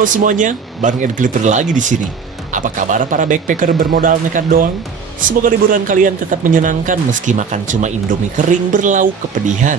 Halo semuanya, bareng Ed Clipper lagi di sini. Apa kabar para backpacker bermodal nekat doang? Semoga liburan kalian tetap menyenangkan meski makan cuma Indomie kering berlauk kepedihan.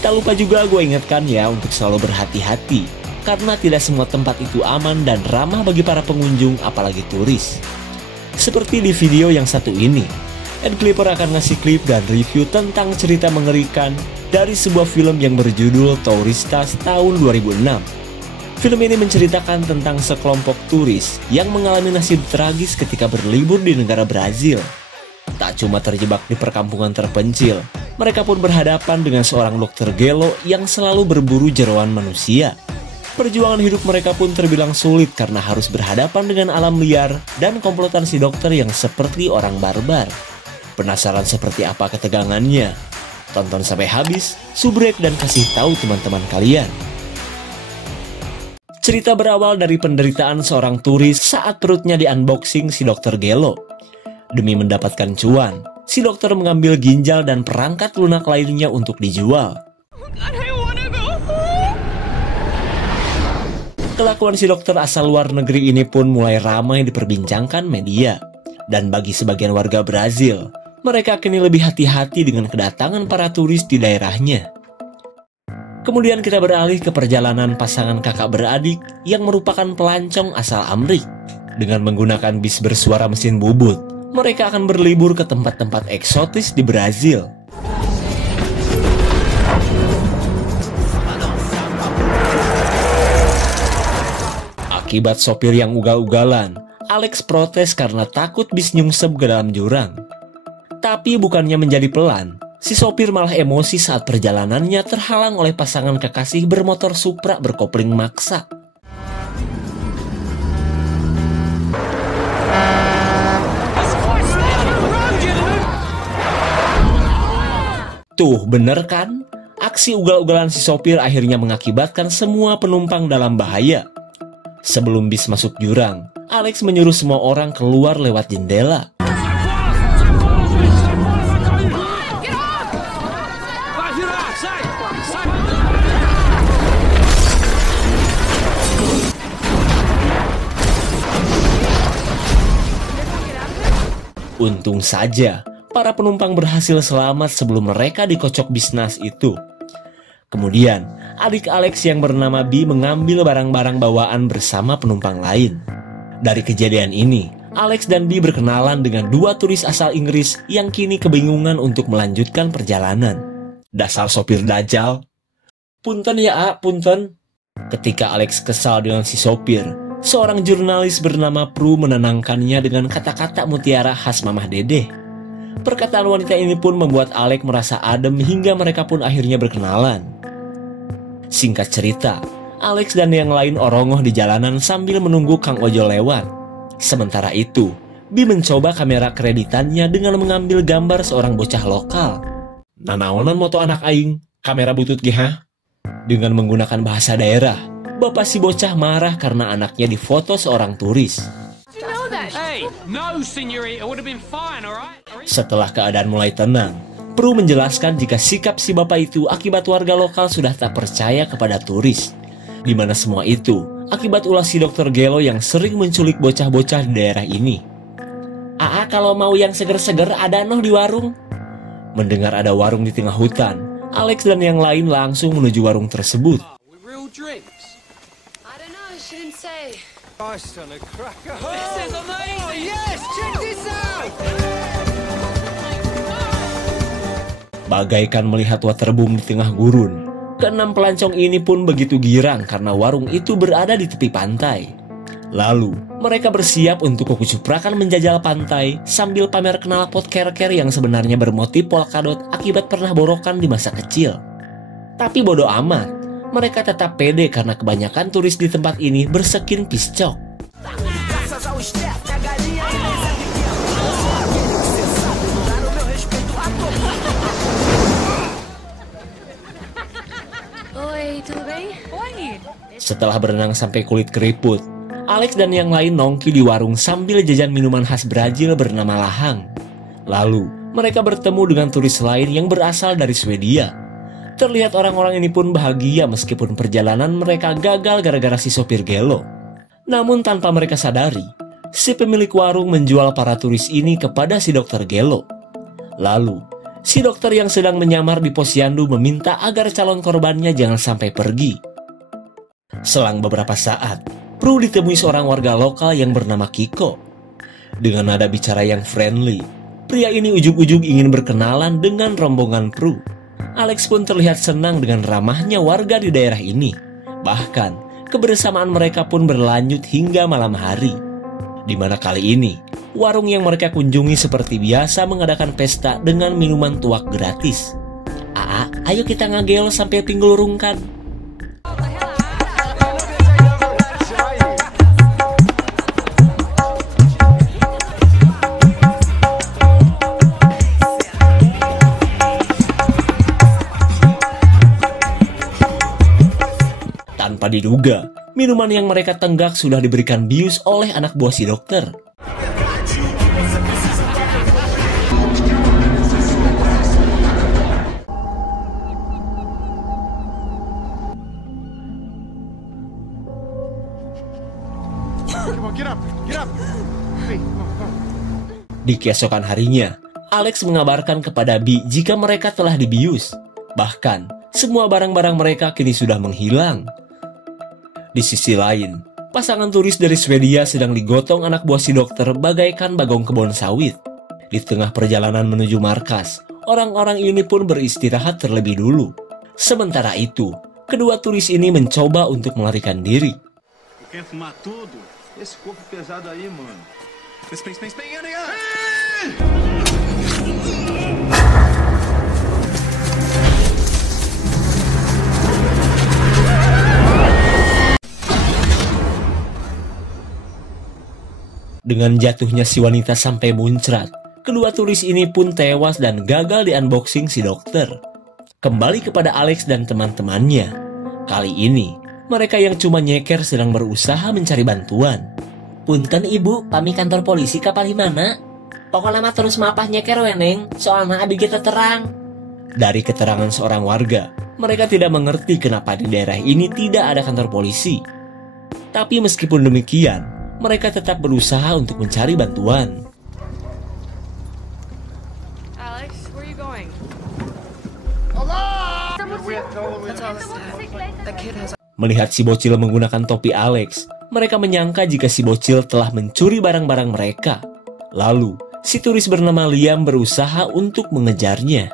Tak lupa juga gue ingatkan ya untuk selalu berhati-hati, karena tidak semua tempat itu aman dan ramah bagi para pengunjung apalagi turis. Seperti di video yang satu ini, Ed Clipper akan ngasih klip dan review tentang cerita mengerikan dari sebuah film yang berjudul Touristas tahun 2006. Film ini menceritakan tentang sekelompok turis yang mengalami nasib tragis ketika berlibur di negara Brazil. Tak cuma terjebak di perkampungan terpencil, mereka pun berhadapan dengan seorang dokter gelo yang selalu berburu jeroan manusia. Perjuangan hidup mereka pun terbilang sulit karena harus berhadapan dengan alam liar dan komplotan si dokter yang seperti orang barbar. Penasaran seperti apa ketegangannya? Tonton sampai habis, subrek dan kasih tahu teman-teman kalian. Cerita berawal dari penderitaan seorang turis saat perutnya di-unboxing si dokter gelo. Demi mendapatkan cuan, si dokter mengambil ginjal dan perangkat lunak lainnya untuk dijual. Kelakuan si dokter asal luar negeri ini pun mulai ramai diperbincangkan media. Dan bagi sebagian warga Brazil, mereka kini lebih hati-hati dengan kedatangan para turis di daerahnya. Kemudian kita beralih ke perjalanan pasangan kakak beradik yang merupakan pelancong asal Amrik. Dengan menggunakan bis bersuara mesin bubut, mereka akan berlibur ke tempat-tempat eksotis di Brazil. Akibat sopir yang ugal-ugalan, Alex protes karena takut bis nyungsep ke dalam jurang. Tapi bukannya menjadi pelan, si sopir malah emosi saat perjalanannya terhalang oleh pasangan kekasih bermotor Supra berkopling maksa. Tuh, bener kan? Aksi ugal-ugalan si sopir akhirnya mengakibatkan semua penumpang dalam bahaya. Sebelum bis masuk jurang, Alex menyuruh semua orang keluar lewat jendela. Untung saja, para penumpang berhasil selamat sebelum mereka dikocok bis naas itu. Kemudian, adik Alex yang bernama B mengambil barang-barang bawaan bersama penumpang lain. Dari kejadian ini, Alex dan B berkenalan dengan dua turis asal Inggris yang kini kebingungan untuk melanjutkan perjalanan. Dasar sopir dajal. Punten ya, punten. Ketika Alex kesal dengan si sopir, seorang jurnalis bernama Pru menenangkannya dengan kata-kata mutiara khas Mamah Dedeh. Perkataan wanita ini pun membuat Alex merasa adem hingga mereka pun akhirnya berkenalan. Singkat cerita, Alex dan yang lain orongoh di jalanan sambil menunggu Kang Ojo lewat. Sementara itu, Bi mencoba kamera kreditannya dengan mengambil gambar seorang bocah lokal. Nanaonan moto anak aing, kamera butut GH. Dengan menggunakan bahasa daerah, bapak si bocah marah karena anaknya difoto seorang turis. Setelah keadaan mulai tenang, Pru menjelaskan jika sikap si bapak itu akibat warga lokal sudah tak percaya kepada turis. Di mana semua itu akibat ulah si dokter gelo yang sering menculik bocah-bocah di daerah ini. Aa kalau mau yang seger-seger ada noh di warung. Mendengar ada warung di tengah hutan, Alex dan yang lain langsung menuju warung tersebut. Bagaikan melihat waterboom di tengah gurun, keenam pelancong ini pun begitu girang karena warung itu berada di tepi pantai. Lalu, mereka bersiap untuk kekucuprakan menjajal pantai sambil pamer knalpot ker-ker yang sebenarnya bermotif polkadot akibat pernah borokan di masa kecil. Tapi bodoh amat, mereka tetap pede karena kebanyakan turis di tempat ini berskin piscok. Setelah berenang sampai kulit keriput, Alex dan yang lain nongki di warung sambil jajan minuman khas Brazil bernama lahang. Lalu, mereka bertemu dengan turis lain yang berasal dari Swedia. Terlihat orang-orang ini pun bahagia meskipun perjalanan mereka gagal gara-gara si sopir gelo. Namun tanpa mereka sadari, si pemilik warung menjual para turis ini kepada si dokter gelo. Lalu, si dokter yang sedang menyamar di posyandu meminta agar calon korbannya jangan sampai pergi. Selang beberapa saat, Pru ditemui seorang warga lokal yang bernama Kiko. Dengan nada bicara yang friendly, pria ini ujug-ujug ingin berkenalan dengan rombongan Pru. Alex pun terlihat senang dengan ramahnya warga di daerah ini. Bahkan, kebersamaan mereka pun berlanjut hingga malam hari. Di mana kali ini, warung yang mereka kunjungi seperti biasa mengadakan pesta dengan minuman tuak gratis. Ayo kita ngagel sampai pinggul rungkan. Tanpa diduga, minuman yang mereka tenggak sudah diberikan bius oleh anak buah si dokter. Di keesokan harinya, Alex mengabarkan kepada Bi jika mereka telah dibius. Bahkan, semua barang-barang mereka kini sudah menghilang. Di sisi lain, pasangan turis dari Swedia sedang digotong anak buah si dokter bagaikan bagong kebun sawit. Di tengah perjalanan menuju markas, orang-orang ini pun beristirahat terlebih dulu. Sementara itu, kedua turis ini mencoba untuk melarikan diri. Dengan jatuhnya si wanita sampai muncrat, kedua turis ini pun tewas dan gagal di unboxing si dokter. Kembali kepada Alex dan teman-temannya. Kali ini, mereka yang cuma nyeker sedang berusaha mencari bantuan. Punten ibu, kami kantor polisi kapal mana? Pokoknya mah terus mapah nyeker weneng, soalnya abi kita terang. Dari keterangan seorang warga, mereka tidak mengerti kenapa di daerah ini tidak ada kantor polisi. Tapi meskipun demikian, mereka tetap berusaha untuk mencari bantuan. Alex, where are you going? Melihat si bocil menggunakan topi Alex, mereka menyangka jika si bocil telah mencuri barang-barang mereka. Lalu, si turis bernama Liam berusaha untuk mengejarnya.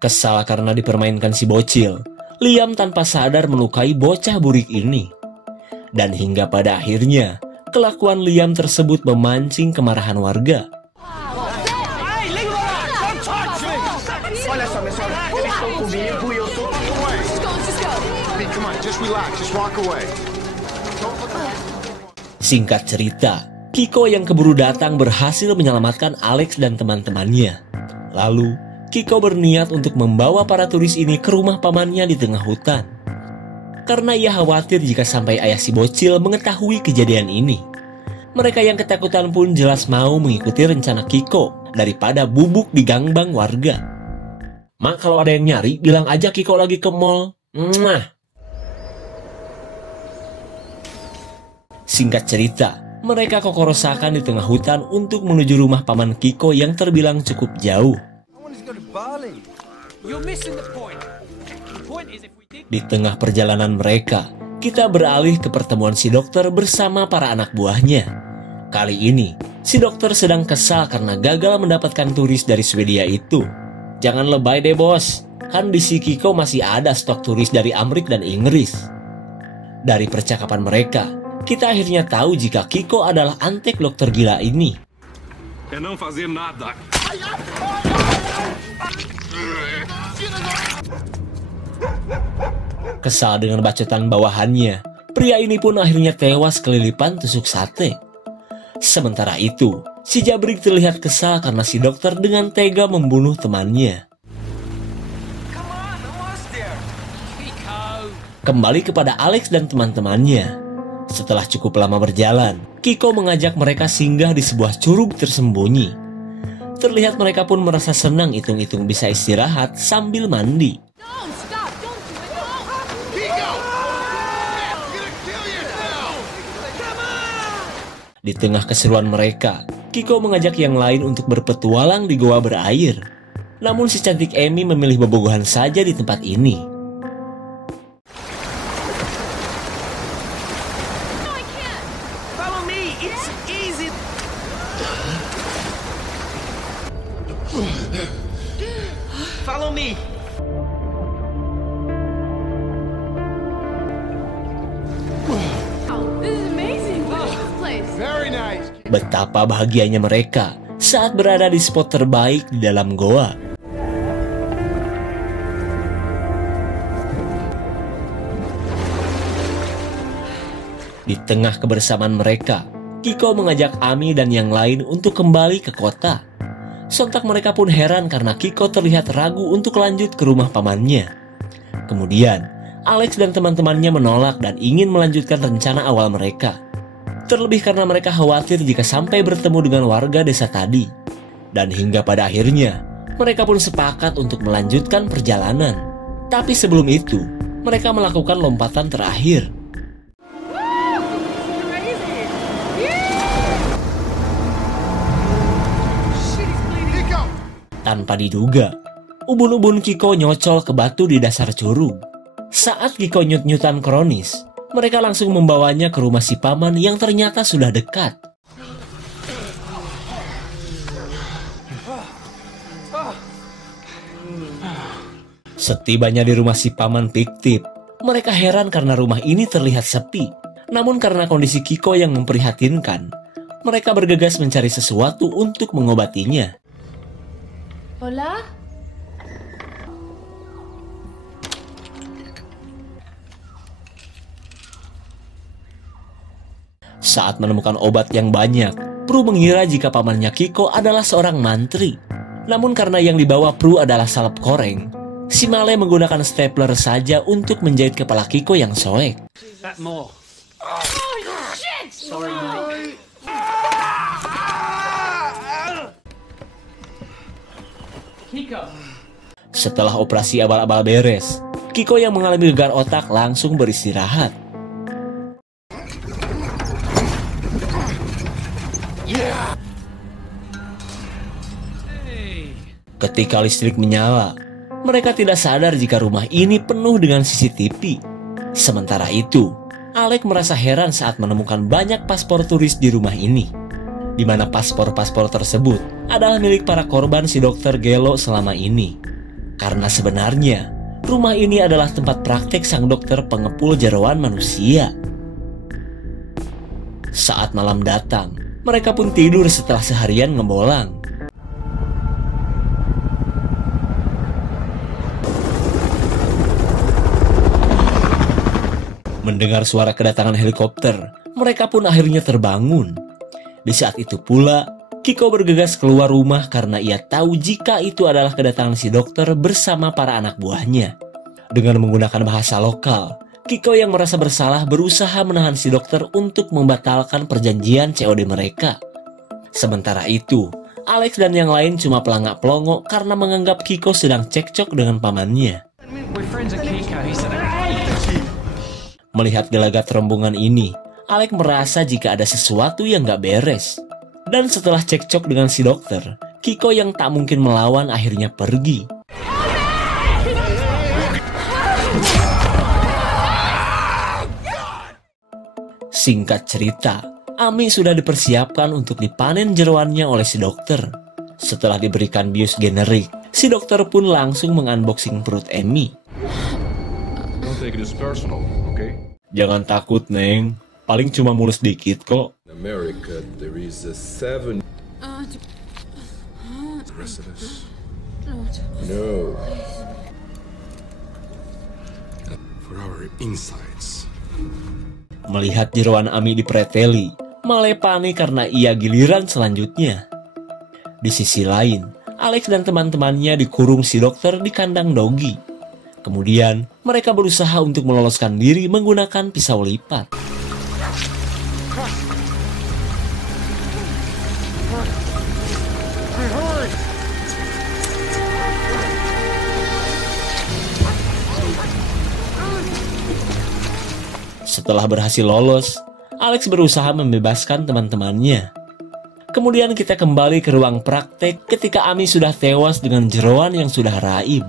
Kesal karena dipermainkan si bocil, Liam tanpa sadar melukai bocah burik ini. Dan hingga pada akhirnya, kelakuan Liam tersebut memancing kemarahan warga. Singkat cerita, Kiko yang keburu datang berhasil menyelamatkan Alex dan teman-temannya. Lalu, Kiko berniat untuk membawa para turis ini ke rumah pamannya di tengah hutan. Karena ia khawatir jika sampai ayah si bocil mengetahui kejadian ini. Mereka yang ketakutan pun jelas mau mengikuti rencana Kiko daripada bubuk di gangbang warga. Mak, kalau ada yang nyari, bilang aja Kiko lagi ke mall. Mwah. Singkat cerita, mereka kokorosakan di tengah hutan untuk menuju rumah paman Kiko yang terbilang cukup jauh. Di tengah perjalanan mereka, kita beralih ke pertemuan si dokter bersama para anak buahnya. Kali ini, si dokter sedang kesal karena gagal mendapatkan turis dari Swedia itu. Jangan lebay deh bos, kan di si Kiko masih ada stok turis dari Amerika dan Inggris. Dari percakapan mereka, kita akhirnya tahu jika Kiko adalah antek dokter gila ini. Kesal dengan bacotan bawahannya, pria ini pun akhirnya tewas kelilipan tusuk sate. Sementara itu, si Jabrik terlihat kesal karena si dokter dengan tega membunuh temannya. Kembali kepada Alex dan teman-temannya. Setelah cukup lama berjalan, Kiko mengajak mereka singgah di sebuah curug tersembunyi. Terlihat mereka pun merasa senang hitung-hitung bisa istirahat sambil mandi. Don't stop! Don't do it! No! Kiko! You're gonna kill yourself! Come on! Di tengah keseruan mereka, Kiko mengajak yang lain untuk berpetualang di goa berair. Namun si cantik Amy memilih bobogohan saja di tempat ini. No, I can't! Follow me! It's easy! Follow me! Wow, this is amazing! Look at this place! Very nice! Betapa bahagianya mereka saat berada di spot terbaik di dalam goa. Di tengah kebersamaan mereka, Kiko mengajak Ami dan yang lain untuk kembali ke kota. Sontak mereka pun heran karena Kiko terlihat ragu untuk lanjut ke rumah pamannya. Kemudian, Alex dan teman-temannya menolak dan ingin melanjutkan rencana awal mereka. Terlebih karena mereka khawatir jika sampai bertemu dengan warga desa tadi. Dan hingga pada akhirnya, mereka pun sepakat untuk melanjutkan perjalanan. Tapi sebelum itu, mereka melakukan lompatan terakhir. Crazy! Yeah! Shit, he's bleeding! Kiko! Tanpa diduga, ubun-ubun Kiko nyocol ke batu di dasar curug. Saat Kiko nyut-nyutan kronis, mereka langsung membawanya ke rumah si paman yang ternyata sudah dekat. Setibanya di rumah si paman fiktif, mereka heran karena rumah ini terlihat sepi. Namun karena kondisi Kiko yang memprihatinkan, mereka bergegas mencari sesuatu untuk mengobatinya. Hola? Saat menemukan obat yang banyak, Pru mengira jika pamannya Kiko adalah seorang mantri. Namun karena yang dibawa Pru adalah salep koreng, si Male menggunakan stapler saja untuk menjahit kepala Kiko yang soek. That more. Oh, shit! Sorry, Kiko! Setelah operasi abal-abal beres, Kiko yang mengalami gegar otak langsung beristirahat. Ketika listrik menyala, mereka tidak sadar jika rumah ini penuh dengan CCTV. Sementara itu, Alex merasa heran saat menemukan banyak paspor turis di rumah ini, di mana paspor-paspor tersebut adalah milik para korban si dokter Gelo selama ini. Karena sebenarnya, rumah ini adalah tempat praktek sang dokter pengepul jeroan manusia. Saat malam datang, mereka pun tidur setelah seharian ngebolang. Mendengar suara kedatangan helikopter, mereka pun akhirnya terbangun. Di saat itu pula, Kiko bergegas keluar rumah karena ia tahu jika itu adalah kedatangan si dokter bersama para anak buahnya. Dengan menggunakan bahasa lokal, Kiko yang merasa bersalah berusaha menahan si dokter untuk membatalkan perjanjian COD mereka. Sementara itu, Alex dan yang lain cuma pelangak-pelongo karena menganggap Kiko sedang cekcok dengan pamannya. We're friends with Kiko. He said, Melihat gelagat rombongan ini, Alex merasa jika ada sesuatu yang gak beres. Dan setelah cekcok dengan si dokter, Kiko yang tak mungkin melawan akhirnya pergi. Singkat cerita, Ami sudah dipersiapkan untuk dipanen jeroannya oleh si dokter. Setelah diberikan bius generik, si dokter pun langsung mengunboxing perut Amy. Don't take it as personal, okay? Jangan takut, Neng. Paling cuma mulus dikit kok. In America, there is a 7. The rest of us. No. For our insides. Melihat jeroan Ami dipreteli, Male panik karena ia giliran selanjutnya. Di sisi lain, Alex dan teman-temannya dikurung si dokter di kandang dogi. Kemudian, mereka berusaha untuk meloloskan diri menggunakan pisau lipat. Setelah berhasil lolos, Alex berusaha membebaskan teman-temannya. Kemudian kita kembali ke ruang praktek ketika Amy sudah tewas dengan jeroan yang sudah raib.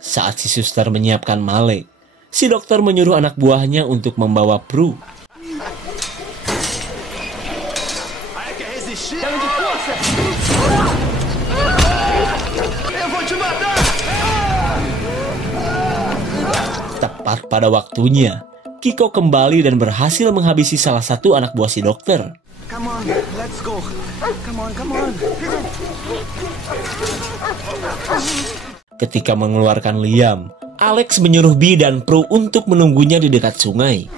Saat si suster menyiapkan Male, si dokter menyuruh anak buahnya untuk membawa Prue. Tepat pada waktunya, Kiko kembali dan berhasil menghabisi salah satu anak buah si dokter. Come on, let's go. Come on. Ketika mengeluarkan Liam, Alex menyuruh Bee dan Prue untuk menunggunya di dekat sungai.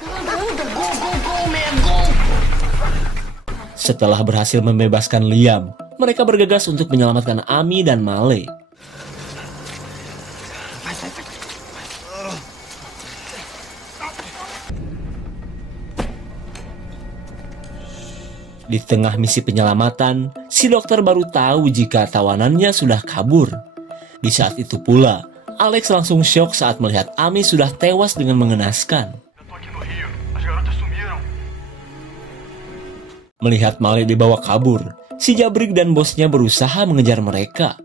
Setelah berhasil membebaskan Liam, mereka bergegas untuk menyelamatkan Amy dan Male. Di tengah misi penyelamatan, si dokter baru tahu jika tawanannya sudah kabur. Di saat itu pula, Alex langsung syok saat melihat Amy sudah tewas dengan mengenaskan. Melihat Male dibawa kabur, si Jabrik dan bosnya berusaha mengejar mereka.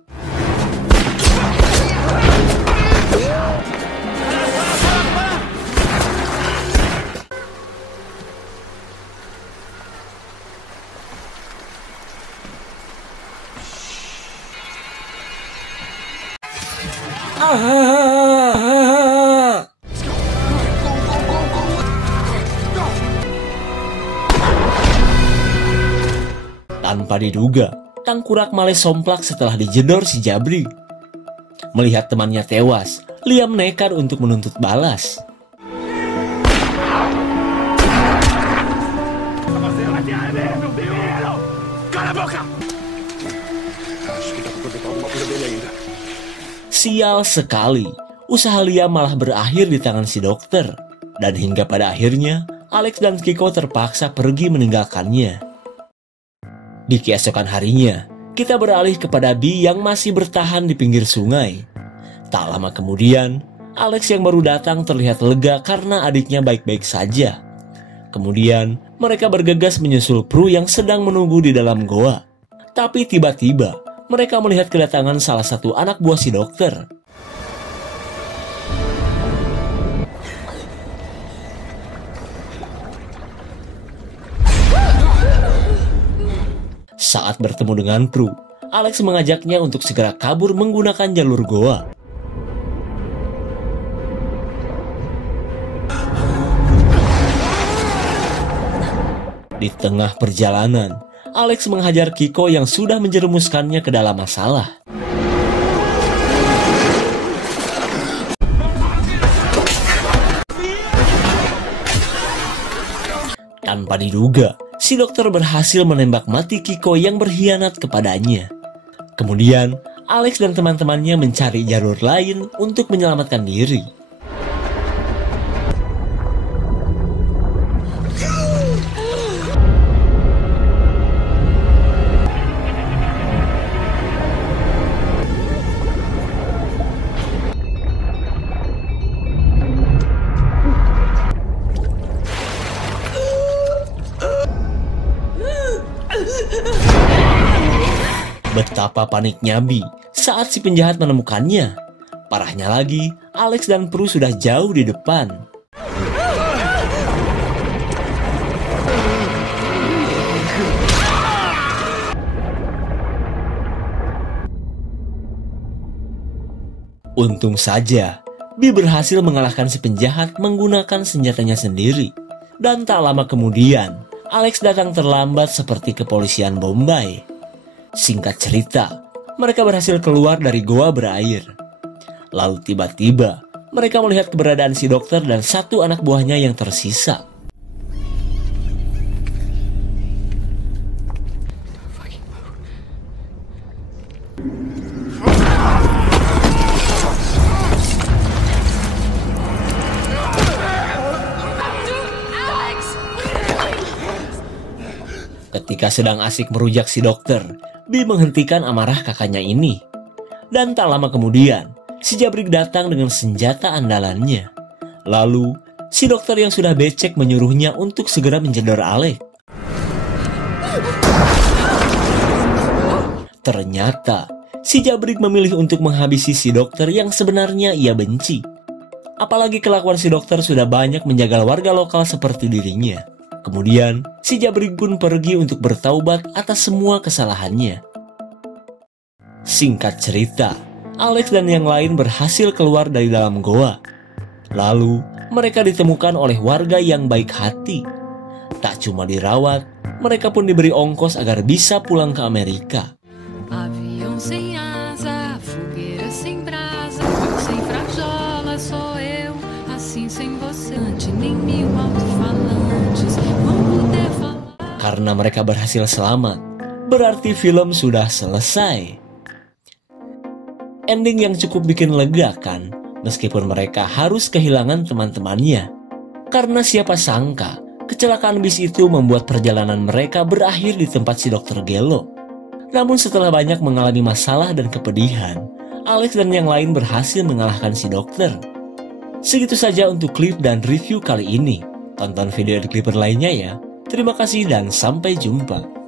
Tanpa diduga, tangkurak Male somplak setelah dijedor si Jabrik. Melihat temannya tewas, Liam nekat untuk menuntut balas. Sial sekali, usaha Liam malah berakhir di tangan si dokter. Dan hingga pada akhirnya, Alex dan Kiko terpaksa pergi meninggalkannya. Di keesokan harinya, kita beralih kepada Bee yang masih bertahan di pinggir sungai. Tak lama kemudian, Alex yang baru datang terlihat lega karena adiknya baik-baik saja. Kemudian, mereka bergegas menyusul Prue yang sedang menunggu di dalam goa. Tapi tiba-tiba, mereka melihat kedatangan salah satu anak buah si dokter. Saat bertemu dengan Prue, Alex mengajaknya untuk segera kabur menggunakan jalur goa. Di tengah perjalanan, Alex menghajar Kiko yang sudah menjerumuskannya ke dalam masalah. Tanpa diduga, si dokter berhasil menembak mati Kiko yang berkhianat kepadanya. Kemudian, Alex dan teman-temannya mencari jalur lain untuk menyelamatkan diri. Betapa paniknya Bee saat si penjahat menemukannya. Parahnya lagi, Alex dan Prue sudah jauh di depan. Untung saja, Bee berhasil mengalahkan si penjahat menggunakan senjatanya sendiri. Dan tak lama kemudian, Alex datang terlambat seperti kepolisian Bombay. Singkat cerita, mereka berhasil keluar dari goa berair. Lalu tiba-tiba, mereka melihat keberadaan si dokter dan satu anak buahnya yang tersisa. Ketika sedang asik merujak si dokter, Bee menghentikan amarah kakaknya ini. Dan tak lama kemudian, si Jabrik datang dengan senjata andalannya. Lalu, si dokter yang sudah becek menyuruhnya untuk segera menjedor Alex. Ternyata, si Jabrik memilih untuk menghabisi si dokter yang sebenarnya ia benci. Apalagi kelakuan si dokter sudah banyak menjagal warga lokal seperti dirinya. Kemudian, si Jabrik pun pergi untuk bertaubat atas semua kesalahannya. Singkat cerita, Alex dan yang lain berhasil keluar dari dalam goa. Lalu, mereka ditemukan oleh warga yang baik hati. Tak cuma dirawat, mereka pun diberi ongkos agar bisa pulang ke Amerika. Avião sem asa, fogueira sem brasa, eu sem frajola, sou eu, assim sem você, nem mil alto-falantes, vão poder falar. Karena mereka berhasil selamat, berarti film sudah selesai. Ending yang cukup bikin lega kan, meskipun mereka harus kehilangan teman-temannya. Karena siapa sangka, kecelakaan bis itu membuat perjalanan mereka berakhir di tempat si Dr. Gelo. Namun setelah banyak mengalami masalah dan kepedihan, Alex dan yang lain berhasil mengalahkan si dokter. Segitu saja untuk klip dan review kali ini. Tonton video di Clipper lainnya ya. Terima kasih dan sampai jumpa.